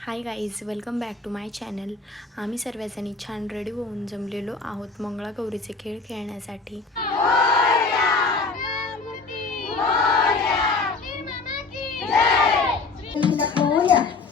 High guys, welcome back to my channel. आम्ही सर्वजणी छान रेडी होऊन जमलेलो आहोत मंगळागौरीचे खेळ खेळण्यासाठी.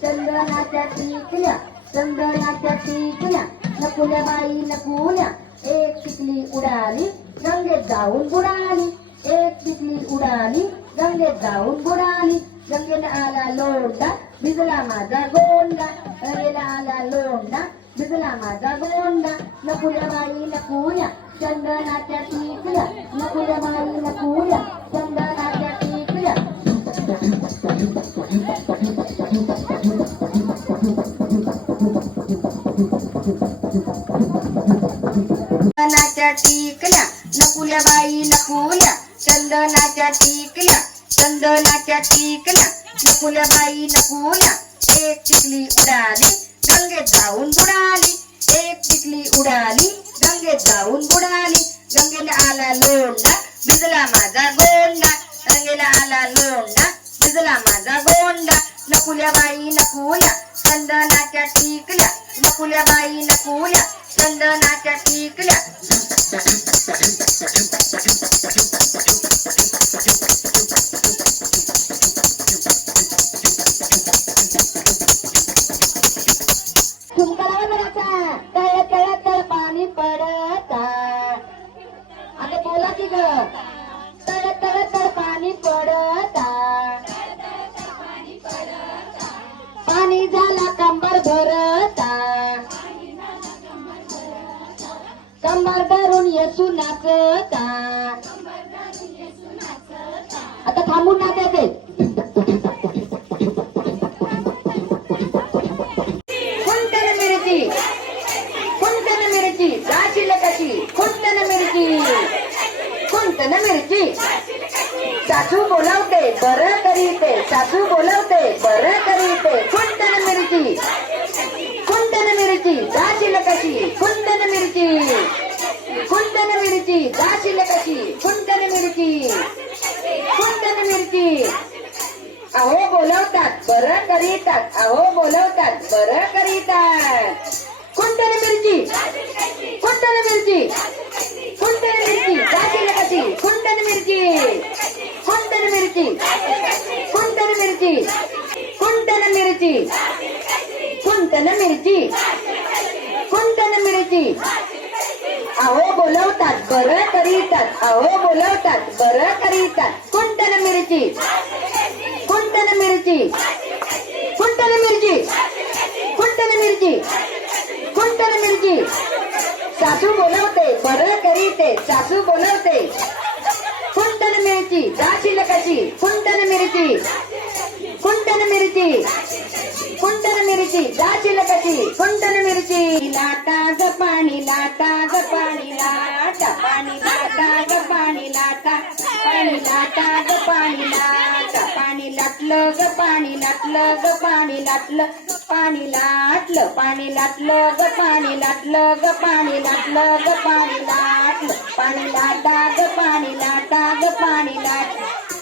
चंदनाच्या टिकल्या चंदनाच्या टिकल्या नकुल्या बाई नकुल्या एक टिकली उडाली गंगेत जाऊन बुडाली एक टिकली उडाली गंगेत जाऊन बुडाली गंगेला आला लोंढा भिजला माझा गोंडा गंगेला आला लोंढा भिजला माझा गोंडा नकुल्या बाई नकुल्या चंदनाच्या टिकल्या नकुल्या बाई नकुल्या चंदनाच्या टिकल्या चंदनाच्या टिकल्या नकुल्या बाई नकुल्या चंदनाच्या टिकल्या चंदनाच्या टिकल्या नकुल्या बाई नकुल्या एक टिकली उडाली गंगेत जाऊन बुडाली एक टिकली उडाली गंगेत जाऊन बुडाली गंगेला आला लोंढा भिजला माझा गोंडा गंगेला आला लोंढा भिजला माझा गोंडा नकुल्या बाई नकुल्या चंदनाच्या टिकल्या नकुल्या बाई नकुल्या चंदनाच्या टिकल्या तळ तळ तळ पाणी पडता आता बोला की ग तळ तळ तळ पाणी पडता पाणी झाला कंबर भरता कंबर धरून येसू नाचता आता थांबून नाचायचे कुंटन मिरची सासू बोलावते बरं करीते सासू बोलावते बरं करीते कुंटन मिरची जाशील कशी कुंटन मिरची जाशील कशी कुंटन मिरची अहो बोलवतात बरं करीतात अहो बोलवतात बरं करीतात कुंटन मिरची जाशील कशी कुंटन मिरची अहो बोलवतात बरं करीतात अहो बोलवतात बरं करीतात कुंटन मिरची सासू बोलवते बरं करीते सासू बोलवते कुंटन मिरची जाशील कशी कुंटन मिरची जाशील कशी कुंटन मिरची लाटा ग पाणी लाटा ग पाणी लाटा पाणी लाटा ग पाणी लाटा पाणी लाटा ग पाणी लाटा पाणी लाटलं ग पाणी लाटलं ग पाणी लाटलं पाणी लाटलं पाणी लाटलं ग पाणी लाटलं ग पाणी लाटलं ग पाणी लाटलं पाणी लाटा ग पाणी लाटा ग पाणी लाट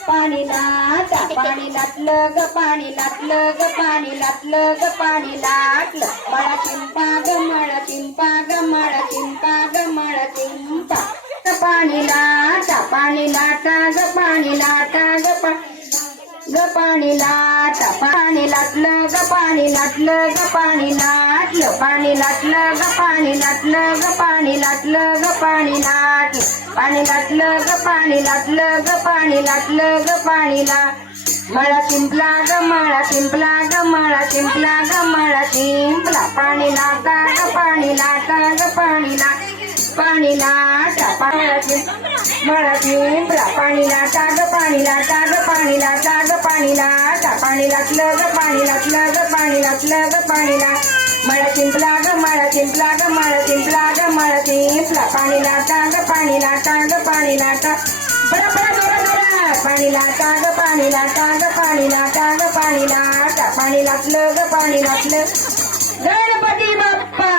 पाणी लाटा पाणी लाटलं ग पाणी लाटलं ग पाणी लाटलं ग पाणी लाटलं मळा चिंपा ग मळा चिंपा ग मळा चिंपा ग मळा चिंपा पाणी लाटा ग पाणी लाटा ग पाणी लाटा पाणी लाटलं ग पाणी लाटलं ग पाणी लाटलं पाणी लाटलं ग पाणी लाटलं ग पाणी लाटलं ग पाणी लाटलं पाणी लाटलं ग पाणी लाटलं ग पाणी लाटलं ग पाणी ला मळा शिंपला ग मळा शिंपला ग मळा शिंपला ग मळा शिंपला पाणी लाटा ग पाणी लाटा ग पाणी ला पाणी लाटा मळा शिंपला पाणी लाटा ग पाणी लाटा ग पाणी लाटा ग पाणी लाटा पाणी लाटलं ग पाणी लाटलं ग पाणी लाटलं ग पाणी ला मळा शिंपला ग मळा शिंपला ग मळा शिंपला ग मळा शिंपला पाणी लाटा ग पाणी लाटा ग पाणी लाटा बडा बडा जोरा जोरा पाणी लाटा ग पाणी लाटा ग पाणी लाटा ग पाणी लाटा पाणी लाटलं ग पाणी लाटलं गणपती बाप्पा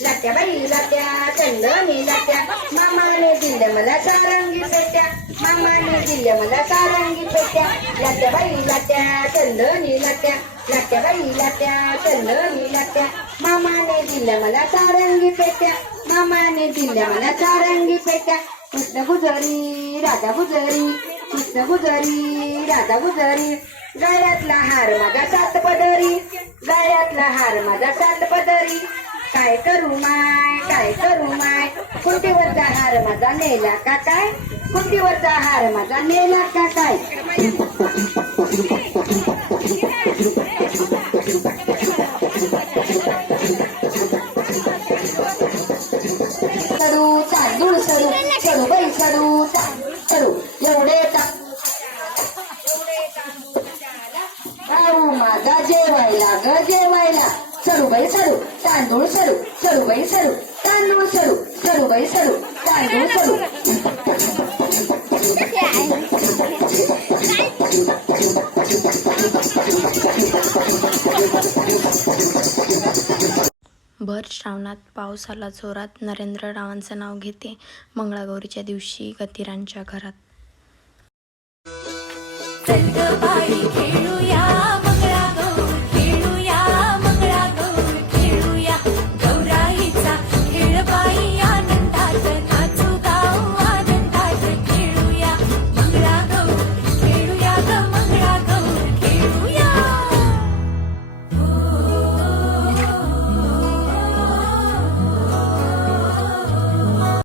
लाट्या बाई लाट्या चंदनी लाट्या मामाने दिल्या मला सारंगी पेट्या मामाने दिल्या मला सारंगी पेट्या लाट्या बाई लाट्या चंदनी लाट्या लाट्या बाई लाट्या चल्लनी लाट्या मामाने दिल्या मला सारंगी पेट्या मामाने दिल्या मला सारंगी पेट्या कृष्ण गुजरी राधा गुजरी कृष्ण गुजरी राधा गुजरी गळ्यातला हार माझा 7 पदरी गळ्यातला हार माझा 7 पदरी काय करू माय कुंटीवरचा हार माझा नेला का काय कुंटीवरचा हार माझा नेला का काय सरू तांदूळ सरू सरू बाई सरू तांदूळ सरू एवढे भाऊ माझा जेवायला ग जेवायला सरू बाई सरू तांदूळ सरू सरू बाई सरू तांदूळ सरू सरू बाई सरू तांदूळ सरू भर श्रावणात पाऊस आला जोरात. नरेंद्र रावांचं नाव घेते मंगळागौरीच्या दिवशी गतिरांच्या घरात.